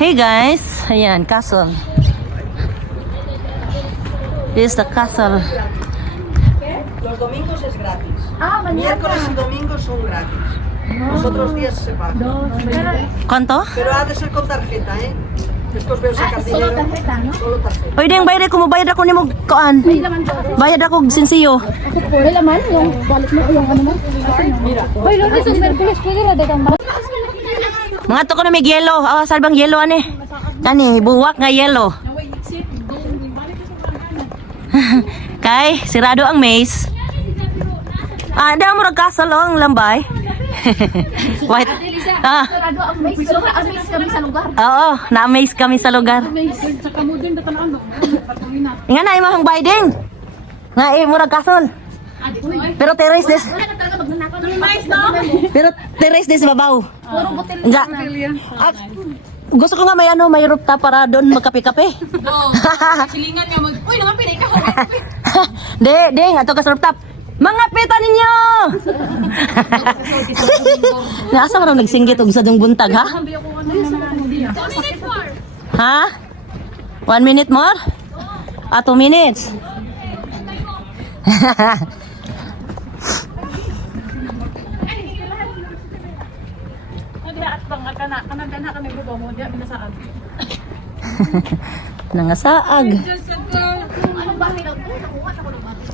Hey guys, ayan, castle. This is the castle. Los domingos es gratis. Ah, mañana. Miércoles y domingos son gratis. Los otros días se pagan. ¿Cuánto? Pero ha de ser con tarjeta, ¿eh? Después veo sacar Solo dinero. tarjeta, no? Solo tarjeta. Pwede yung bayad ko bayad ako ni mo, to. Bayad ako sinsiyo. May laman? Yung wallet mo, yung ano mo? Hoy, Lourdes, yung Merkulis, pwede na dagang ba? Mga to ko na may yelo. Ah, salbang yelo ani. Buwak nga yelo. Kay, sirado ang maze. Ah, da mo castle oh, ang lambay. White. Ah, Sarado ang maze, na-amaze kami sa lugar. oo, na-amaze kami sa lugar. Nga na imong bayding. Nga eh, murag castle. Pero terrace des. Pero terrace des babaw. Puro butil. Nga. Ah, gusto ko nga may ano, may rooftop para doon magkape-kape. Silingan nga mag... Uy, naman pinay ka. de, de, ato ka sa rooftop. Mga pita ninyo! Nasa mo nagsinggit og sa dong buntag, ha? Ha? One minute more? Ah, two minutes? Nangasaag. Anong bahay daw? Uy, nakuha ako ng bahay.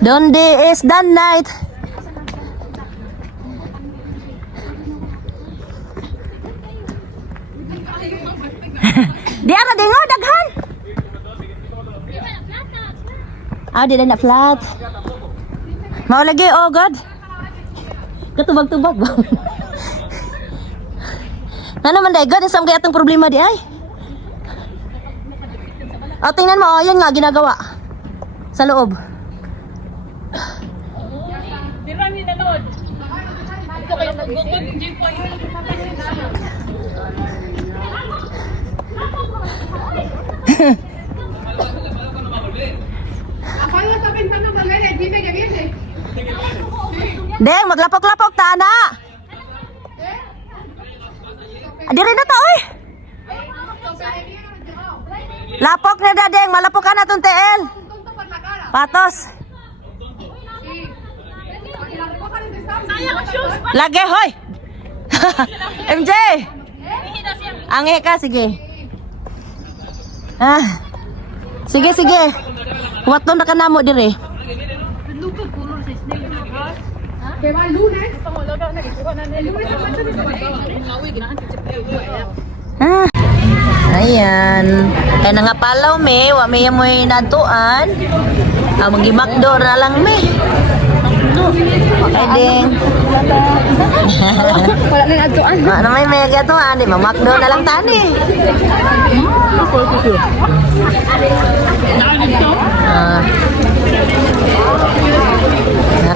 Donde is the night? Di ara dingo daghan. Ah, di na flat. Mao lagi oh god. Katubag-tubag ba? Nga naman day god, isang kaya atong problema di ay. O tingnan mo, oh, yan nga ginagawa. Sa loob. Ito kayo nag-google. Deng, maglapok-lapok ta na. Adiri na to, oy. Lapok na da, Deng. Malapok ka na tong TL. Patos. Lagi, hoy. MJ. Angi ka, sige. Ah. Sige, sige. Wato na ka namo dire. Ah. Ayan. Kaya nangapalaw me, wa me mo natuan. Ah, magimakdo na lang me. Ay ding. Wala na nagtuan. Ano may may gatuan, di mamakdo na lang tani. Ah.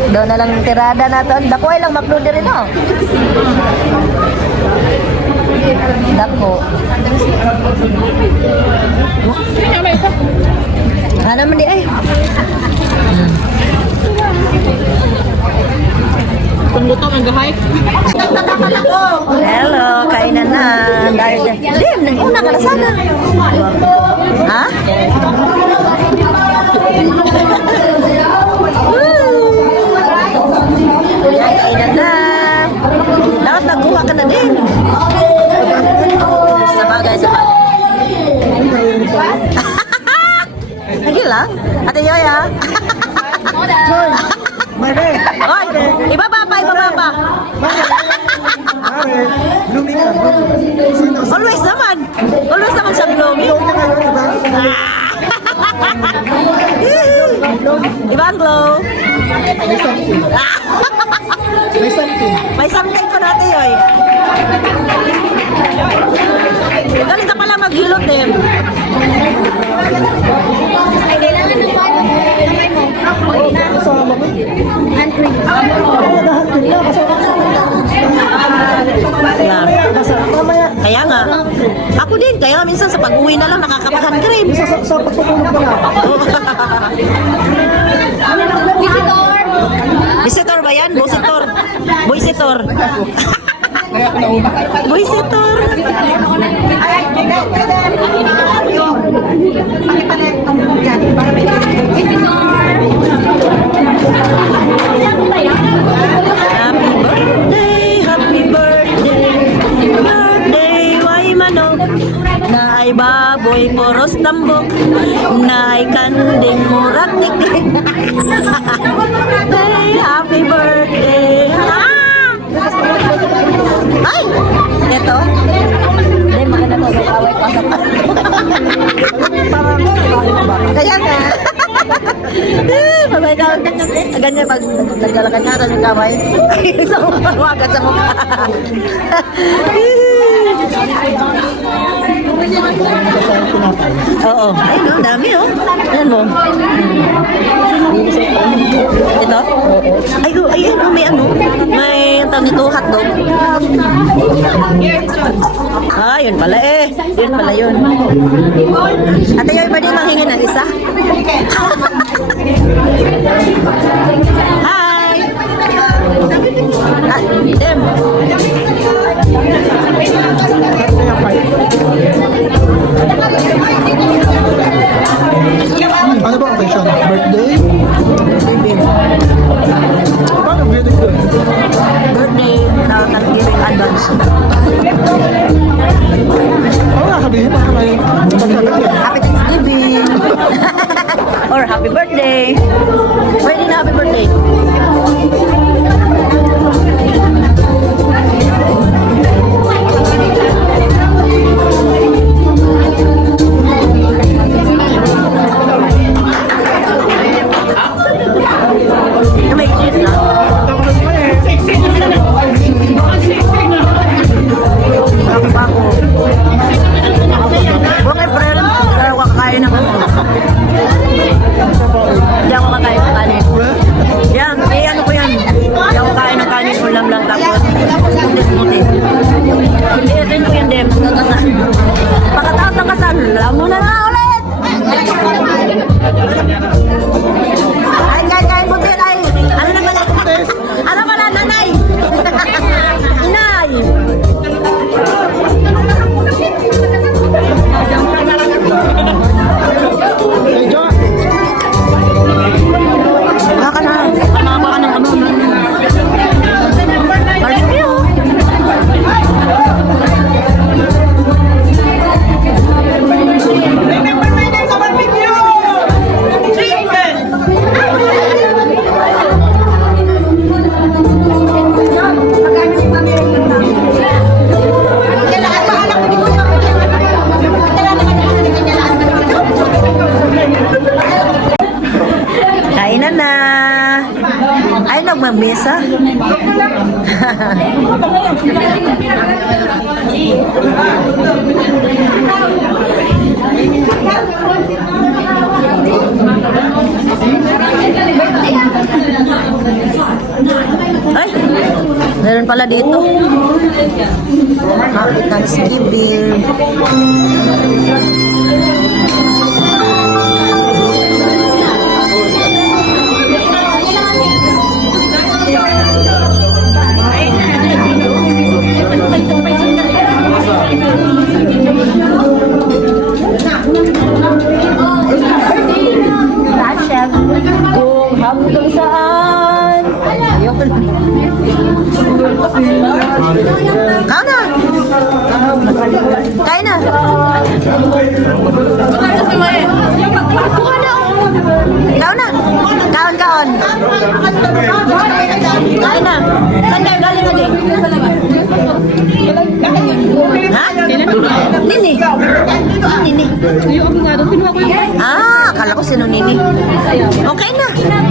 Makdo na lang tirada naton. Dako ay lang makdo diri no. Dako. Ano man di ay? Pagluto ang gahay. Hello, kainan na. Dahil Dim, nag-una ka na sana. Ha? Ka na din. Sa bagay, sa bagay. Lagi lang. Ate Yoya. Mare, Oy, ibaba pa, ibaba pa. mare, blooming. Sino? Always naman. Always naman siya ngayon, iba? Ibang glow. May something. May something. May something ko natin yoy. Ka pala maghilot eh. Kaya minsan sa pag-uwi na lang nakakapahan cream. Sa, sa, sa pagtutulog pa na. Visitor. Visitor ba yan? Visitor. Boysitor. Boysitor. Happy Kaway pa sa Kaya nga. Eh, Pabay ka. Ganyan pag naglalakad nga ito yung kamay. Sa mukha, wagat sa mukha. Oo. Ay, no, dami, oh. Ayan mo. Ito? Ay, oh, ay, ano, may ano. May, ang tawag nito, hotdog. Ah, yun pala eh. Yun pala yun. Ate, yung iba din manghingi ng isa? Hi! Ah, Dem. Ano ba occasion? Birthday? Paano birthday ko? Birthday, tawag ng giving advance. Oo nga, sabihin pa may magkakagyan. Happy Thanksgiving! Or happy birthday! Pwede na happy birthday. Alam mo na nga ulit. Pala dito. Happy Thanksgiving. Na. Saan kayo galing lagi? Ha? Nini. Nini. Ah, akala ko sino nini. Okay na.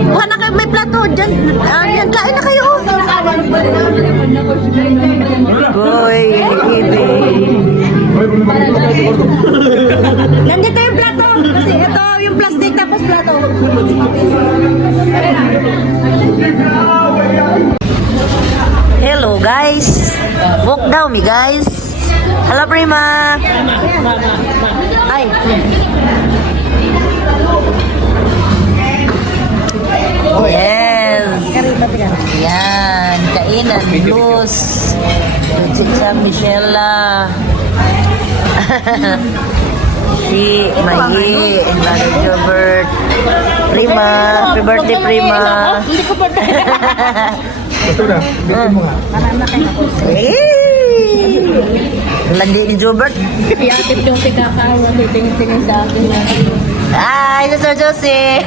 Kuha na kayo, may plato dyan. Ah, yan, kain na kayo. Boy, ibe. Nandito yung plato. Kasi ito yung plastic tapos plato. Hello Down me guys. Hello Prima. Ay. Yes. Yan, kainan, blues. Chicha Michela. si Mayi, and Mother Gilbert. Prima, happy birthday Prima. Hindi ko pa Gusto na. Bitin mo nga. Eh! Landi ni Gilbert. Piyatip yung pinakawa, titingin-tingin sa akin na. Ay, Sir Josie.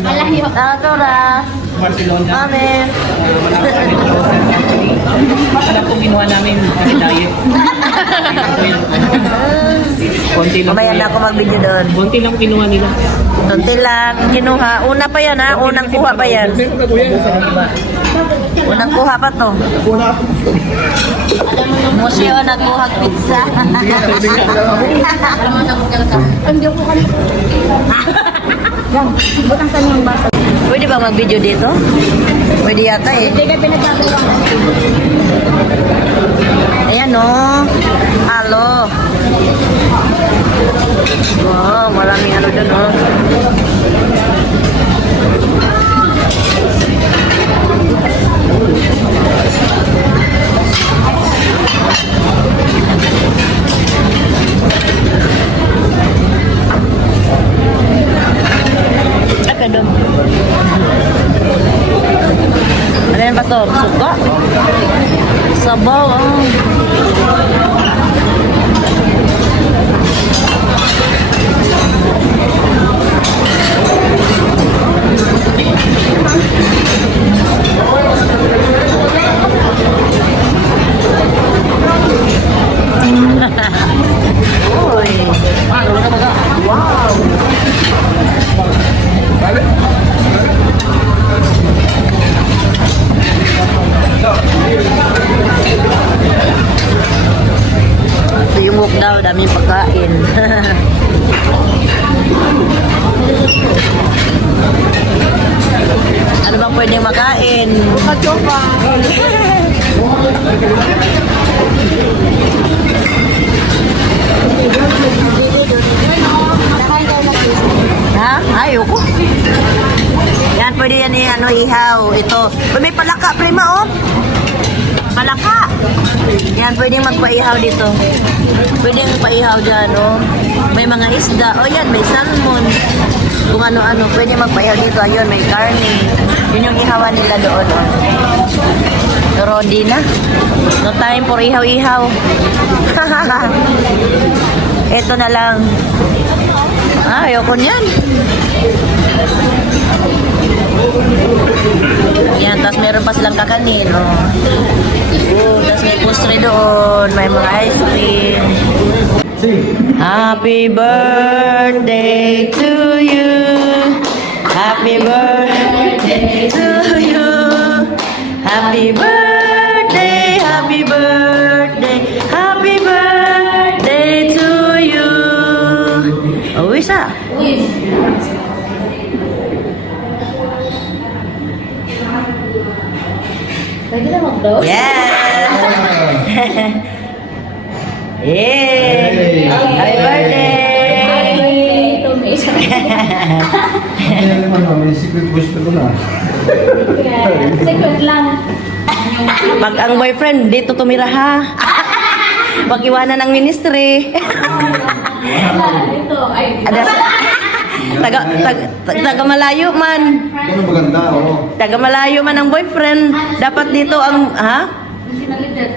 Alayo. Nakakura. Barcelona. Amen. Alam ko ginawa namin kasi diet. Konti lang. Mamaya na ako mag-video doon. Konti lang kinuha nila. Tunti lang. Kinuha. Una pa yan ha. Unang kuha pa yan. Unang kuha pa to. Museo nagkuha pizza. Hindi ko kami. Yan, butang sa yung bata. Pwede ba mag-video dito? Pwede yata eh. Hindi ka pinagkagawa. Ayan o. Halo. Wow, daw, daming pagkain. ano bang pwedeng makain? Kachopa. Ha? Ayoko. Yan, pwede yan eh, ano, ihaw. Ito. May palaka, prima, oh. Palaka. Yan, pwede magpaihaw dito. Pwede paihaw dyan, oh. May mga isda. Oh, yan, may salmon. Kung ano-ano, pwede magpaihaw dito. Ayun, may karne. Yun yung ihawan nila doon, oh. Pero di na. No time for ihaw-ihaw. Ito na lang. Ah, ayoko niyan. Yan, meron pa silang kakanin, oh. Oh, tapos may postre doon, may mga ice cream. Happy birthday to you. Happy birthday to you. Happy birthday, Pwede na mag-dose? Yes! Yay! Happy birthday! Ito, may isa. Hindi naman naman. Secret gusto ko na. Secret lang. Pag ang boyfriend, dito tumira ha. Pag iwanan ng ministry. Ito, ay. Taga, taga, taga malayo man. Ano maganda, oh. Taga malayo man ang boyfriend. Dapat dito ang, ha? Nationalidad.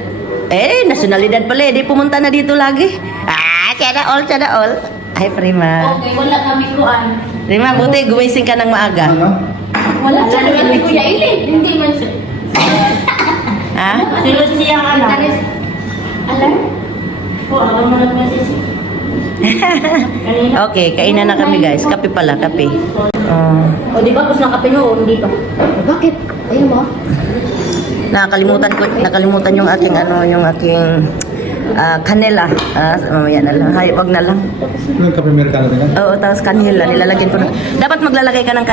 Eh, nasyonalidad pala eh. Di pumunta na dito lagi. Ah, sana all, sana all. Ay, Prima. Okay, wala kami kuan. Prima, buti gumising ka ng maaga. Ano? Wala siya naman si Kuya Ili. Hindi man siya. Ha? Si Lucia ang alam. Alam? Po, alam mo na si Okay, kainan na kami guys. Kape pala, kape. Oh. O, di ba? Kus ng kape mo, hindi pa. Bakit? Ayun mo. nakalimutan ko nakalimutan yung aking ano yung aking ah, kanela ah, mamaya na lang hay wag na lang Ano yung kape Amerikano din? oo tapos kanila nilalagyan ko na dapat maglalagay ka ng